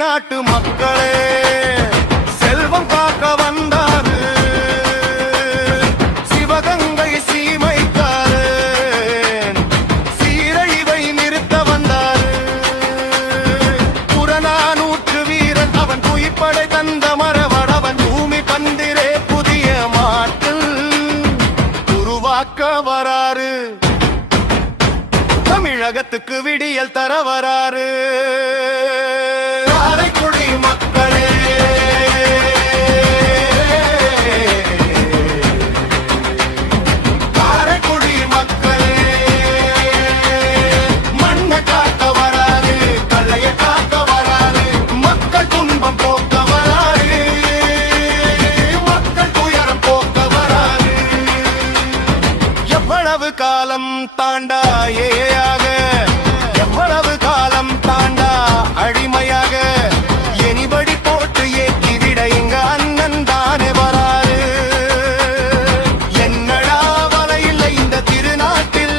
நாட்டு மக்களே செல்வம் காக்க வந்தாரு சிவகங்கை சீமைக்காரு சீரழிவை நிறுத்த வந்தாரு புறநானூற்று வீரன் அவன் குயிப்படை தந்த மரவடவன் பூமி பந்திரே புதிய மாட்டில் உருவாக்க வராரு தமிழகத்துக்கு விடியல் தர வராரு காரைக்குடி மக்களே காரைக்குடி மக்களே மண்ணை காக்க வராரு கல்லைய காக்க வராரு மக்கள் துன்பம் போக்க வராரு மக்கள் துயரம் போக்க வராரு எவ்வளவு காலம் தாண்டா ஏயாக எவ்வளவு காலம் தாண்டா அடிமையாக எனிபடி போட்டு ஏற்றிவிட எங்க அண்ணன் தானே வராரு என்னடா வலையில்லை இந்த திருநாட்டில்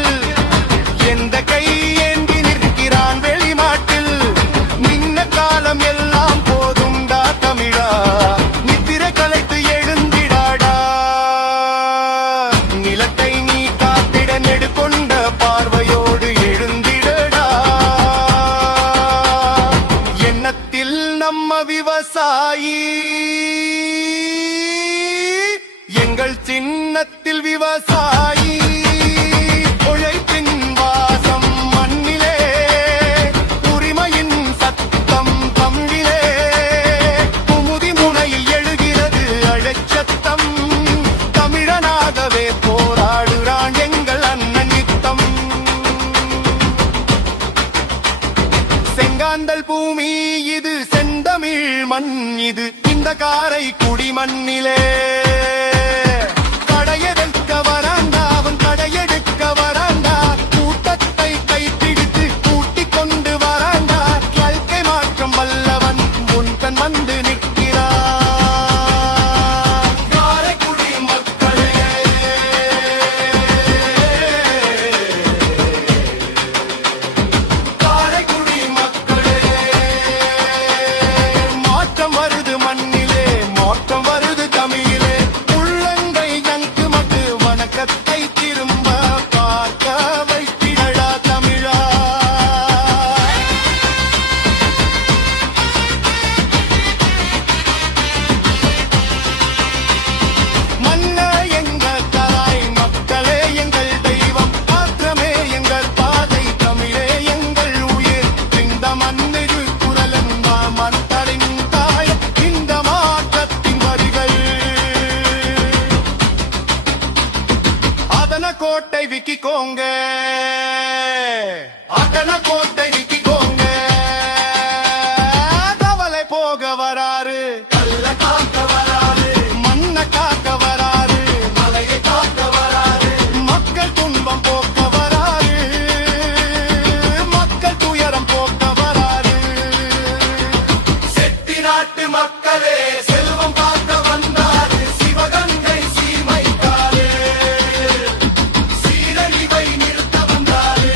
எந்த கை ஏந்தி நிற்கிறான் வெளிநாட்டில் நின்ன காலம் எல்லாம் போதும்டா தமிழா நித்திர கலைத்து எழுந்திடாடா நிலத்தை நீ காத்திட நெடுகொண்ட பார்வையோடு எழுந்திடடா எண்ணத்தில் நம்ம விவசாயி எங்கள் சின்னத்தில் விவசாயி உழைப்பின் வாசம் மண்ணிலே உரிமையின் சத்தம் தமிழிலே குமுதி முனையில் எழுகிறது அழைச்சத்தம் தமிழனாகவே போராடுறான் எங்கள் அண்ணன் நித்தம் செங்காந்தல் பூமி இது செந்தமிழ் மண் இது இந்த காரைக்குடி மண்ணிலே கடையெடுக்க வராண்டா அவன் கடையெடுக்க வராண்டா கூட்டத்தை கைப்பிடித்து கூட்டிக் கொண்டு வராண்டா வாழ்க்கை மாற்றம் வல்லவன் முன்கண் வந்து நிற்கிறான் காரைக்குடி மக்களே காரைக்குடி மக்களே மாற்றம் வருது மண்ணிலே மாற்றம் வருது தமிழிலே உள்ளங்கை எனக்கு மட்டு வணக்கத்தை திரும்ப பார்க்க வைத்திடடா தமிழா மன்ன எங்கள் தாய் மக்களே எங்கள் தெய்வம் மாற்றமே எங்கள் பாதை தமிழே எங்கள் உயிர் இந்த மண்ணில் குரலன் மண்தலின் தாய் இந்த மாற்றத்தின் வரிகள் அதன கோட்டை விக்கிக்கோங்க அதன கோட்டை விக்கிக்கோங்க கவலை போக வராரு கல்ல காக்க வராரு மண்ணை காக்க வராரு மலையை காக்க வராரு மக்கள் துன்பம் போக்க வராரு மக்கள் துயரம் போக்க வராரு செட்டி நாட்டு மக்களே செல்வம் காக்க வந்தாரு சிவகங்கை சீமைக்காரு சீரழிவை நிறுத்த வந்தாரு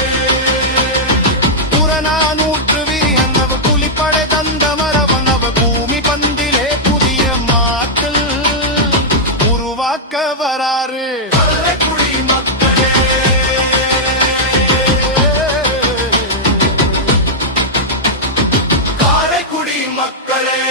புறநானூற்று வீரன் அவ புலிப்படை தந்த மரவன் அவ பூமி பந்திலே புதிய மாட்டில் உருவாக்க வராரு காரைக்குடி மக்களே காரைக்குடி மக்களே